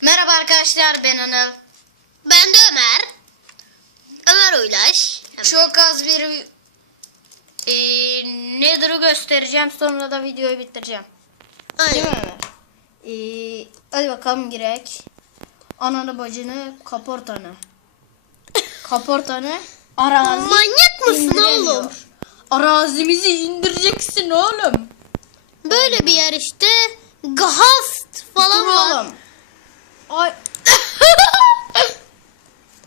Merhaba arkadaşlar ben Anıl. Ben de Ömer. Ömer Uylaş. Çok az bir e, Nether'ı göstereceğim sonra da videoyu bitireceğim. Değil mi Aynen. Ömer? E, hadi bakalım girek. Ananı bacını kaportanı. Kaportanı arazi Manyak mısın indiremiyor. oğlum? Arazimizi indireceksin oğlum. Böyle bir yer işte. Gahast falan Dur var. oğlum. Ay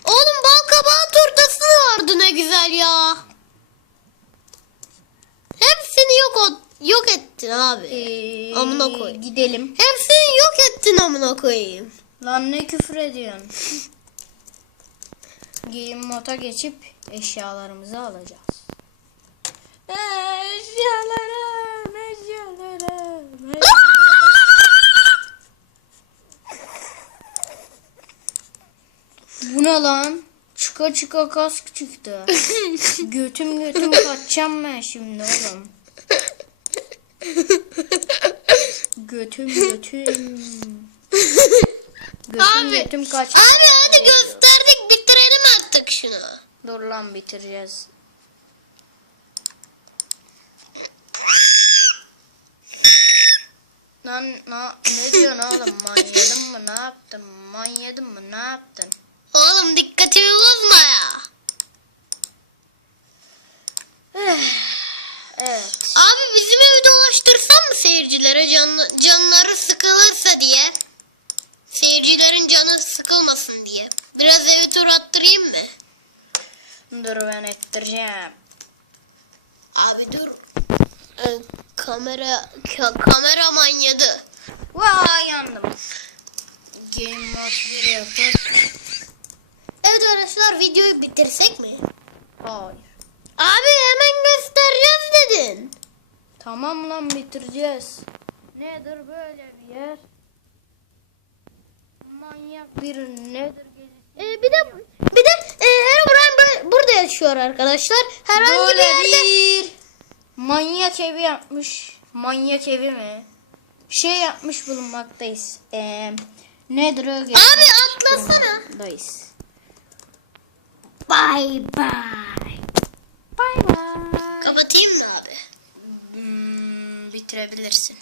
Oğlum bal kabağı turtası vardı ne güzel ya. Hepsini yok ettin abi. e, Amına koy. Gidelim. Hepsini yok ettin amına koyayım. Lan ne küfür ediyorsun? Giyim moda geçip eşyalarımızı alacağız. Eşyalarım, eşyalarım. Bu ne lan? Çıka çıka kask çıktı. götüm götüm kaçacağım ben şimdi oğlum. Götüm götüm. Götüm Abi, götüm kaç. Abi hadi gösterdik bitirelim artık şunu. Dur lan bitireceğiz. Lan na, ne diyorsun oğlum manyadın mı ne yaptın manyadın mı ne yaptın? Oğlum dikkatimi bozma ya. Evet. Ettireceğim. Abi dur. Ee, kamera ka- kamera manyadı. Vay yandım. Game mode 1 yapıp. Evet arkadaşlar videoyu bitirsek mi? Hayır. Abi hemen göstereceğiz dedin. Tamam lan bitireceğiz. Nedir böyle bir yer? Manyak bir nedir? Ee, bir de bir de burada yaşıyor arkadaşlar. Herhangi bir Böyle yerde bir manyak evi yapmış. Manyak evi mi? Şey yapmış bulunmaktayız. Ee, nedir o? Abi atlasana. Dayız. Bye bye. Bye bye. Kapatayım mı abi? Hmm, bitirebilirsin.